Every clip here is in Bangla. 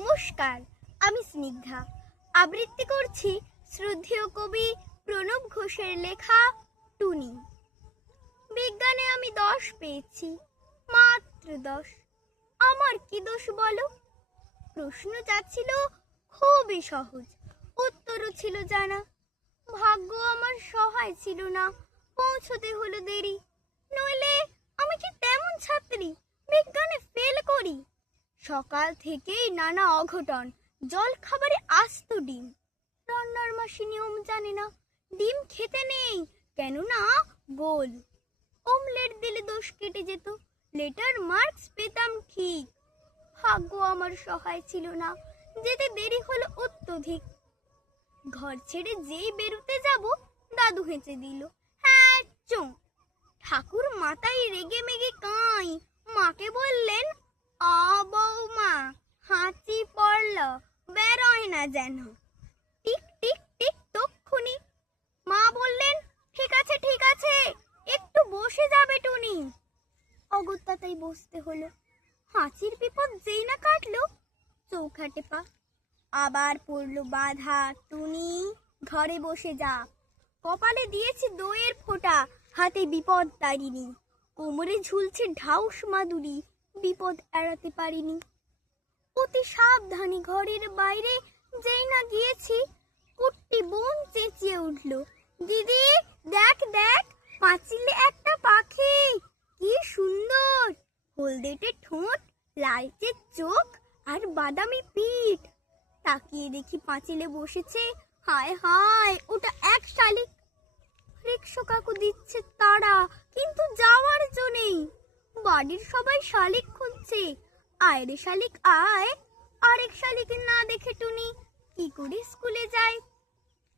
নমস্কার, আমি স্নিগ্ধা। আবৃত্তি করছি শ্রদ্ধেয় কবি প্রণব ঘোষের লেখা টুনি। বিজ্ঞানে আমি 10 পেয়েছি, মাত্র 10। আমার কি দোষ বলো? প্রশ্ন যাচ্ছিল খুবই সহজ, উত্তরও ছিল জানা। ভাগ্য আমার সহায় ছিল না, পৌঁছতে হলো দেরি। নইলে আমি কি তেমন ছাত্রী বিজ্ঞানে ফেল করি? সকাল থেকেই নানা অঘটন, জল খাবারে আস্ত ডিম। রান্নার মাসি নিয়ম জানে না, ডিম খেতে নেই, কেননা গোল। অমলেট দিলে দোষ কেটে যেত, লেটার মার্কস পেতাম ঠিক। ভাগ্য আমার সহায় ছিল না, যেতে দেরি হলো অত্যধিক। ঘর ছেড়ে যেই বেরুতে যাব, দাদু হেঁচে দিল, হ্যাঁ চোঁ। ঠাকুর মাথায় রেগে মেগে কাঁই, মাকে বললেন, বৌমা হাঁচি পড়ল, বেরোয় না যেন। টিক টিক টিক তক্ষুনি মা বললেন, ঠিক আছে ঠিক আছে, একটু বসে যাবে টুনি। অগত্যাতাই বসতে হলো। হাঁচির বিপদ যেই না কাটলো, চৌখাটে পা। আবার পড়লো বাধা, টুনি ঘরে বসে যা। কপালে দিয়েছি দইয়ের ফোঁটা, হাতে বিপদ তারিনি। কোমরে ঝুলছে ঢাউস মাদুরি, বিপদ এড়াতে পারিনি। অতি সাবধানে ঘরের বাইরে যেই না গিয়েছি, কুট্টি বোন চেঁচিয়ে উঠল, দিদি দেখ দেখ, পাঁচিলে একটা পাখি, কি সুন্দর, হলদেটে ঠোঁট, লালচে চোখ আর বাদামি পিঠ। তাকিয়ে দেখি পাঁচিলে বসেছে, হায় হায় ওটা এক শালিক। রিকশা কাকু দিচ্ছে তাড়া, কিন্তু যাওয়ার জো নেই। বাড়ির সবাই শালিক খুঁজছে, আয় রে শালিক আয়। আরেক শালিক না দেখে টুনি কি করে স্কুলে যায়?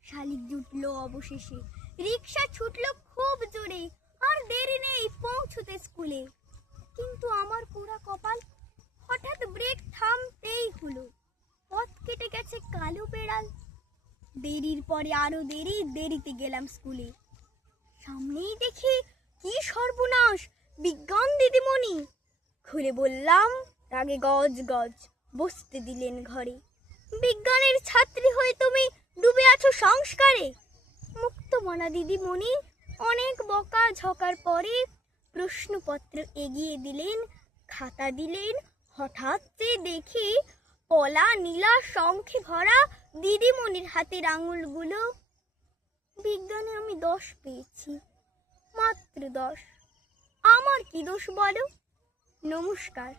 শালিক জুটলো অবশেষে, রিকশা ছুটলো খুব জোরে, আর দেরি নেই পৌঁছতে স্কুলে। কিন্তু আমার পোড়া কপাল, হঠাৎ ব্রেক থামতেই হলো। পথ কেটে গেছে কালো বেড়াল। দেরির পরে আরো দেরি, দেরিতে গেলাম স্কুলে। সামনেই দেখি কি সর্বনাশ, বিজ্ঞান দিদিমণি। খুলে বললাম, রাগে গজ গজ, বসতে দিলেন ঘরে। বিজ্ঞানের ছাত্রী হয়ে তুমি ডুবে আছো সংস্কারে। মুক্তমনা দিদিমণি অনেক বকা ঝকার পরে প্রশ্নপত্র এগিয়ে দিলেন, খাতা দিলেন। হঠাৎ যে দেখি কলা নীলা শঙ্খে ভরা দিদিমণির হাতের আঙুলগুলো। বিজ্ঞানে আমি 10 পেয়েছি, মাত্র 10। আমার কি দোষ বলো? নমস্কার।